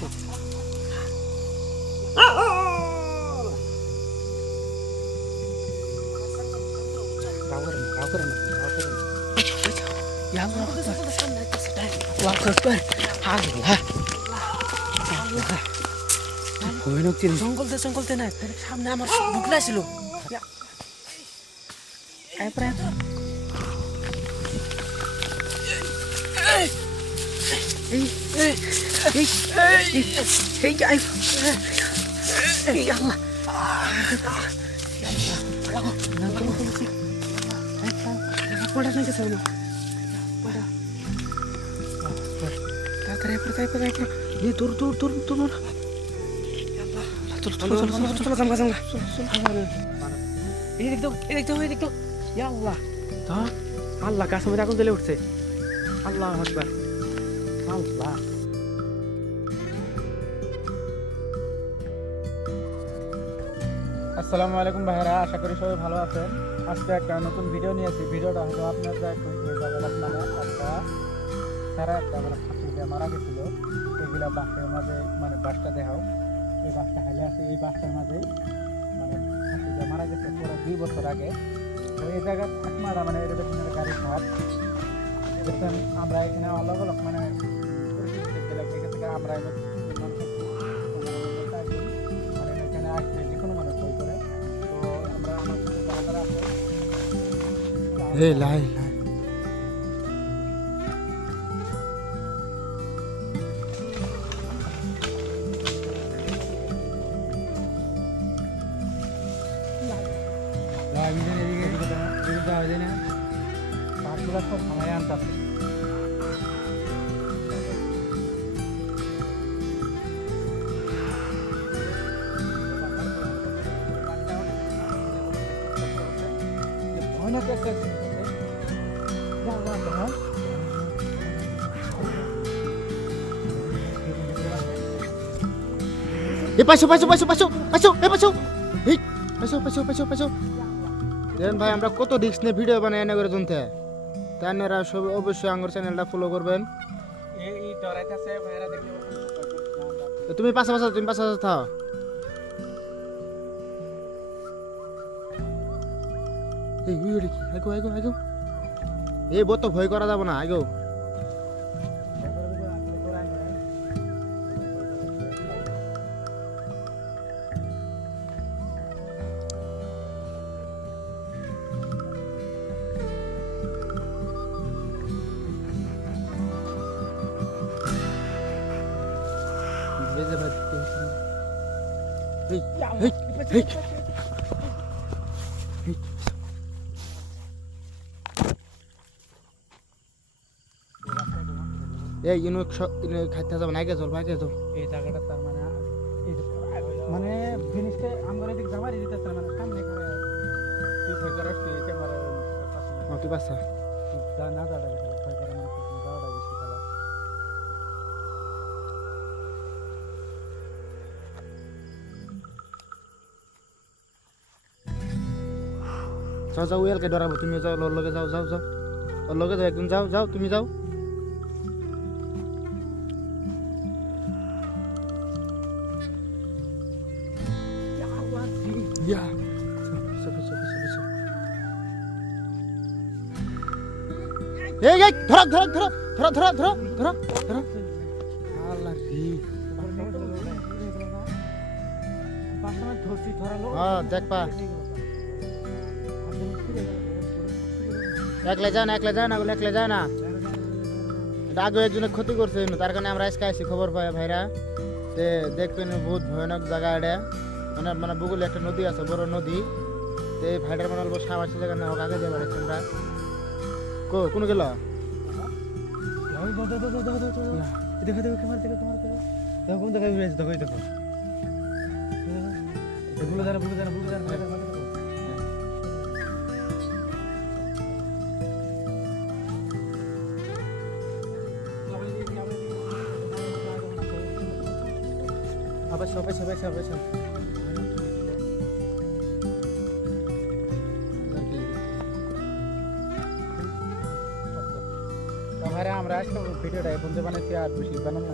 তো জঙ্গলতে না সামনে আমার বুকলা ছিল আল্লাহ গাছের মধ্যে আগুন জ্বলে উঠছে আল্লাহ আকবার আল্লাহ আসসালামু আলাইকুম ভাইরা, আশা করি সবাই ভালো আছেন। আজকে একটা নতুন ভিডিও নিয়েছি। ভিডিওটা হলো আপনার মানে একটা সারা একটা মানে ফাঁসি দিয়ে মারা গেছিল, এগুলা বাসের মাঝে মানে বাসটা দেখাও, এই বাসটা হেলে আছে, এই বাসটার মাঝে মানে ফাঁসি দিয়ে মারা গেছে পুরো 2 বছর আগে। তো এই জায়গা থাকমারা মানে এটা গাড়ি ঘাট দেখবেন আমরা এখানে অলগ অলগ মানে থেকে আমরা মানে এখানে আসলে যে কোনো মানুষ বই করে। তো আমরা আমার সাথে যারা আছে সব সময় আনতেছে। ভয়ানক একটা ভাই আমরা কত রিস্ক নিয়ে ভিডিও বানাই এনে করে জনতে তারা সব অবশ্যই আমার চ্যানেলটা ফলো করবেন। তুমি পাশে থাও। এই বত ভয় করা যাব না আগেও খাইতে যাবো না আগে চল আগে চল। এই জায়গাটা তার মানে মানে জিনিসটা আমরা এদিক যাবারই দিতেছে মানে সামনে করে তুই ভয় করাস তুই ক্যামেরা তুই বাচ্চা না যাওয়াটা বেশি ভয় করা মানুষ যাওয়াটা বেশি খেলা। যাও ওয়ালকে ডরাবো, তুমি যাও ওর লগে যাও ওর লগে যাও একদম যাও তুমি যাও। দেখ পা একলা যায় না আগে একজনের ক্ষতি করছে তার কারণে আমরা আজকে আসছি খবর পাই ভাইরা। দেখবেন বহুত ভয়ানক জায়গা এটা মানে মানে বুগুলে একটা নদী আছে বড় নদী। তো এই ভাইটার মানে অল্প সাপ আসছে যেখানে আগে দিয়ে বেড়াচ্ছি আমরা কোনো গেল আমরা আজকে ভিডিওটা বন্ধু বানাইছি আর বেশি বানানো